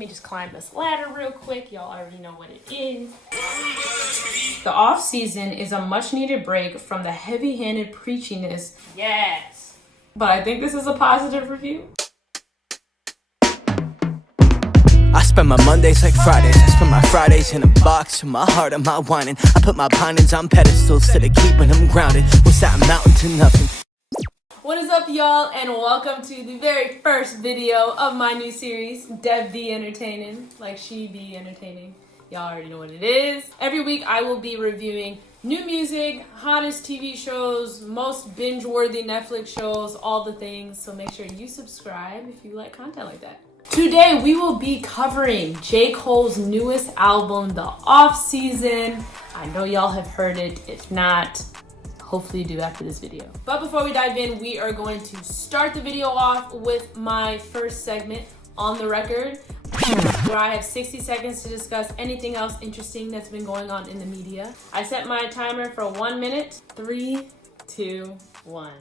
Let me just climb this ladder real quick. Y'all already know what it is. The off season is a much needed break from the heavy-handed preachiness. Yes. But I think this is a positive review. I spend my Mondays like Fridays. I spend my Fridays in a box with my heart and my whining. I put my pines on pedestals to the keeping them grounded. What's that mountain to nothing? What is up, y'all, and welcome to the very first video of my new series, Devvbee Entertainin, like she be entertaining. Y'all already know what it is. Every week I will be reviewing new music, hottest TV shows, most binge-worthy Netflix shows, all the things. So make sure you subscribe if you like content like that. Today we will be covering J.Coles' newest album, The Off Season. I know y'all have heard it. If not, hopefully you do after this video. But before we dive in, we are going to start the video off with my first segment, On the Record, where I have 60 seconds to discuss anything else interesting that's been going on in the media. I set my timer for 1 minute. 3, 2, 1.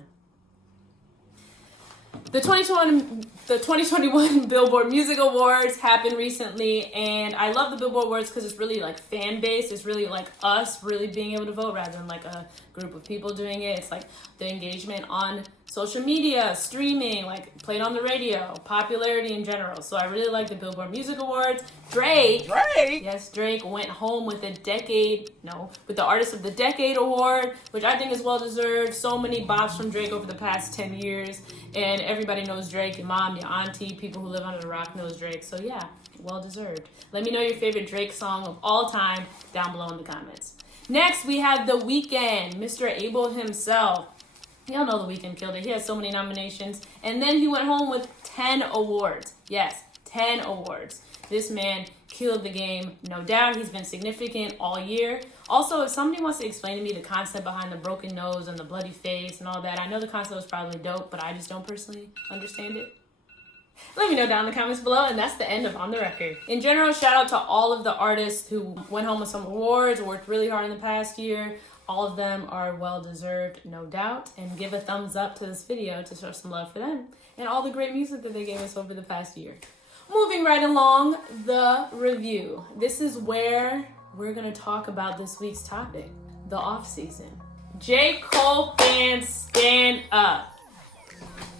The 2021 Billboard Music Awards happened recently, and I love the Billboard Awards because it's really like fan-based. It's really like us really being able to vote rather than like a group of people doing it. It's like the engagement on social media, streaming, like played on the radio, popularity in general. So I really like the Billboard Music Awards. Drake, yes, Drake went home with with the Artist of the Decade award, which I think is well deserved. So many bops from Drake over the past 10 years, and everybody knows Drake. Your mom, your auntie, people who live under the rock knows Drake. So yeah, well deserved. Let me know your favorite Drake song of all time down below in the comments. Next, we have The Weeknd, Mr. Able himself. Y'all know The Weeknd killed it. He has so many nominations. And then he went home with 10 awards. Yes, 10 awards. This man killed the game, no doubt. He's been significant all year. Also, if somebody wants to explain to me the concept behind the broken nose and the bloody face and all that, I know the concept was probably dope, but I just don't personally understand it. Let me know down in the comments below, and that's the end of On the Record. In general, shout out to all of the artists who went home with some awards, worked really hard in the past year. All of them are well-deserved, no doubt, and give a thumbs up to this video to show some love for them and all the great music that they gave us over the past year. Moving right along, the review. This is where we're gonna talk about this week's topic, the off-season. J.Cole fans, stand up.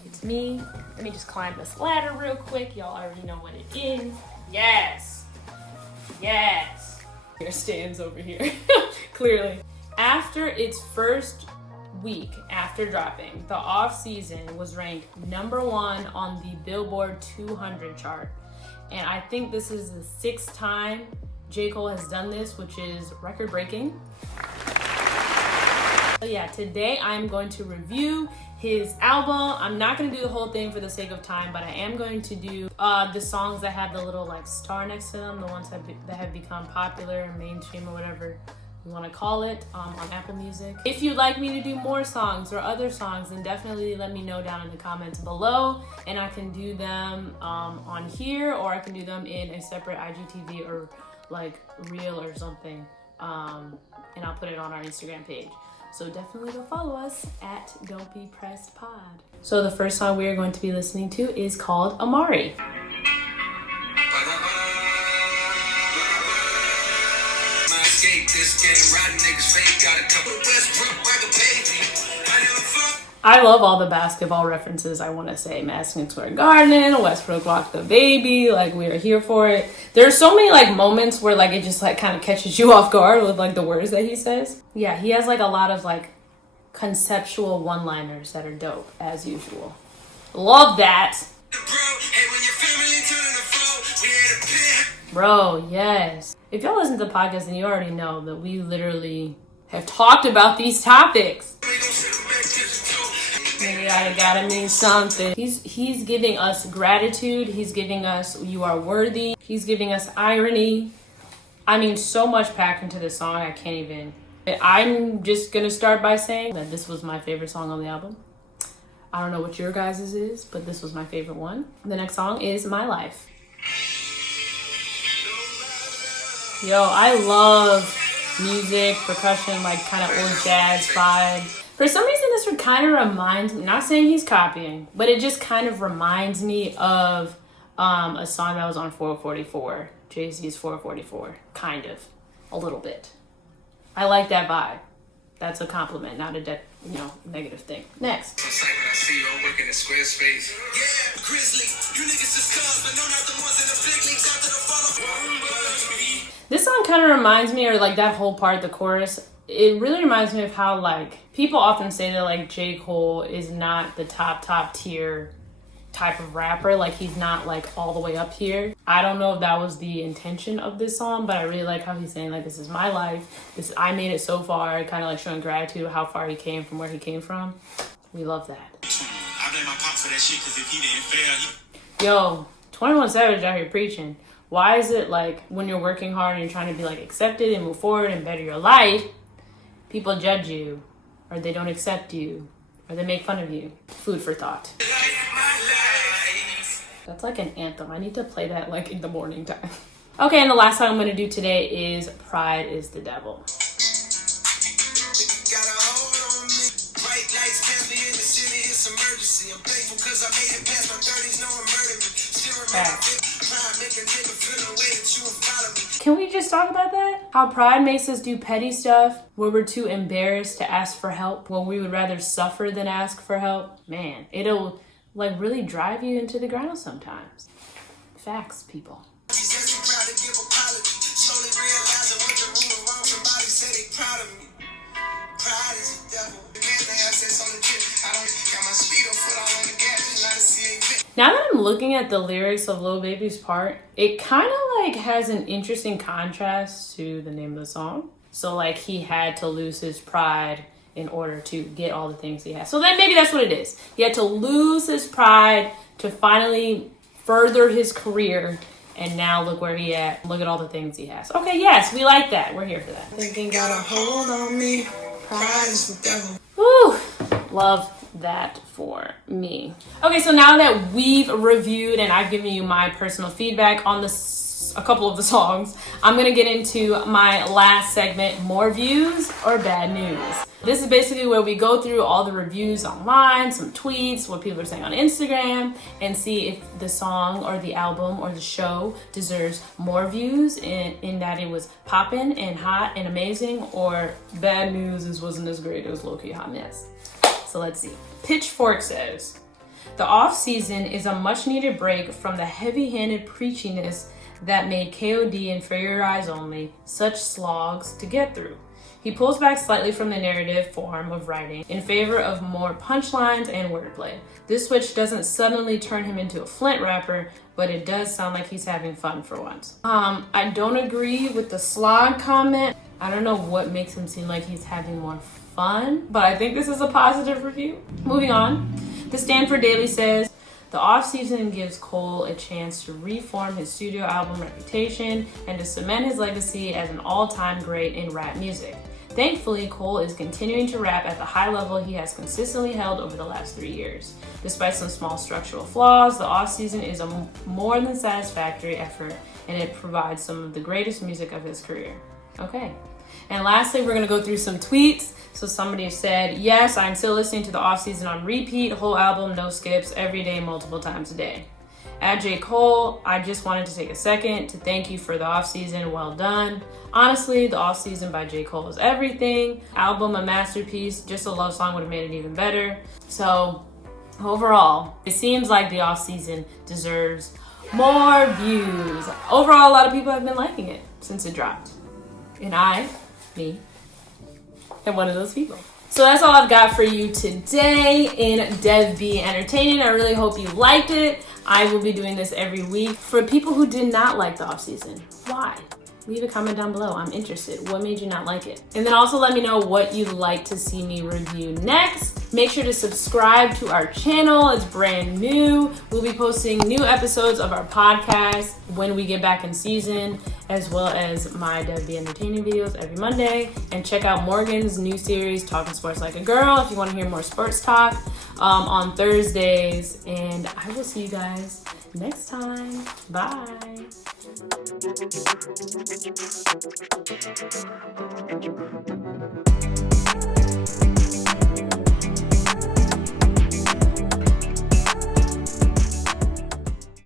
It's me. Let me just climb this ladder real quick. Y'all already know what it is. Yes. Yes. There stands over here, clearly. After its first week after dropping, The Off Season was ranked #1 on the Billboard 200 chart. And I think this is the 6th time J. Cole has done this, which is record-breaking. So yeah, today I'm going to review his album. I'm not going to do the whole thing for the sake of time, but I am going to do the songs that have the little like star next to them, the ones that have become popular and mainstream or whatever you want to call it, on Apple Music. If you'd like me to do more songs or other songs, then definitely let me know down in the comments below, and I can do them on here, or I can do them in a separate IGTV or like reel or something, and I'll put it on our Instagram page. So definitely go follow us at Don't Be Pressed Pod. So the first song we are going to be listening to is called Amari. I love all the basketball references, I want to say. Madison Square Garden, Westbrook rocked the baby, like we are here for it. There's so many like moments where like it just like kind of catches you off guard with like the words that he says. Yeah, he has like a lot of like conceptual one-liners that are dope as usual. Love that. Bro, yes. If y'all listen to the podcast, then you already know that we literally have talked about these topics. Nigga, gotta mean something. He's giving us gratitude. He's giving us you are worthy. He's giving us irony. I mean, so much packed into this song. I can't even. I'm just gonna start by saying that this was my favorite song on the album. I don't know what your guys' is, but this was my favorite one. The next song is My Life. Yo, I love music, percussion, like kind of old jazz vibe. For some reason, this one kind of reminds me, not saying he's copying, but it just kind of reminds me of a song that was on 444, Jay-Z's 444, kind of, a little bit. I like that vibe. That's a compliment, not a negative thing. Next. This song kind of reminds me, or like that whole part, the chorus, it really reminds me of how like people often say that like J.Cole is not the top tier type of rapper. Like he's not like all the way up here. I don't know if that was the intention of this song, but I really like how he's saying like, this is my life. I made it so far, kind of like showing gratitude of how far he came from where he came from. We love that. I blame my pops for that shit because if he didn't fail, Yo, 21 Savage out here preaching. Why is it like when you're working hard and you're trying to be like accepted and move forward and better your life, people judge you, or they don't accept you, or they make fun of you? Food for thought. That's like an anthem. I need to play that like in the morning time. Okay, and the last song I'm gonna do today is Pride is the Devil. Can we just talk about that? How pride makes us do petty stuff where we're too embarrassed to ask for help, where we would rather suffer than ask for help. Man, it'll like really drive you into the ground sometimes. Facts, people. Now that I'm looking at the lyrics of Lil Baby's part, it kind of like has an interesting contrast to the name of the song. So like he had to lose his pride in order to get all the things he has. So then maybe that's what it is. He had to lose his pride to finally further his career. And now look where he at. Look at all the things he has. Okay, yes, we like that. We're here for that. thinking got a hold on me. Pride is the devil. Woo! Love that for me. Okay, so now that we've reviewed and I've given you my personal feedback on a couple of the songs, I'm gonna get into my last segment, more views or bad news. This is basically where we go through all the reviews online, some tweets, what people are saying on Instagram, and see if the song or the album or the show deserves more views in that it was poppin' and hot and amazing, or bad news, this wasn't as great, it was low-key hot mess. So let's see. Pitchfork says, the off-season is a much-needed break from the heavy-handed preachiness that made KOD and For Your Eyes Only such slogs to get through. He pulls back slightly from the narrative form of writing in favor of more punchlines and wordplay. This switch doesn't suddenly turn him into a Flint rapper, but it does sound like he's having fun for once. I don't agree with the slog comment. I don't know what makes him seem like he's having more fun, but I think this is a positive review. Moving on. The Stanford Daily says, the off-season gives Cole a chance to reform his studio album reputation and to cement his legacy as an all-time great in rap music. Thankfully, Cole is continuing to rap at the high level he has consistently held over the last 3 years. Despite some small structural flaws, the off-season is a more than satisfactory effort, and it provides some of the greatest music of his career. Okay. And lastly, we're gonna go through some tweets. So somebody said, yes, I'm still listening to the off-season on repeat, whole album, no skips, every day, multiple times a day. At J.Cole, I just wanted to take a second to thank you for the off-season, well done. Honestly, the off-season by J.Cole is everything. Album, a masterpiece, just a love song would have made it even better. So overall, it seems like the off-season deserves more views. Overall, a lot of people have been liking it since it dropped. And me, am one of those people. So that's all I've got for you today in Devvbee Entertainin. I really hope you liked it. I will be doing this every week. For people who did not like the off-season, why? Leave a comment down below. I'm interested. What made you not like it? And then also let me know what you'd like to see me review next. Make sure to subscribe to our channel. It's brand new. We'll be posting new episodes of our podcast when we get back in season, as well as my Devvbee Entertainin videos every Monday. And check out Morgan's new series, Talking Sports Like a Girl, if you want to hear more sports talk on Thursdays. And I will see you guys next time. Bye. Thank you.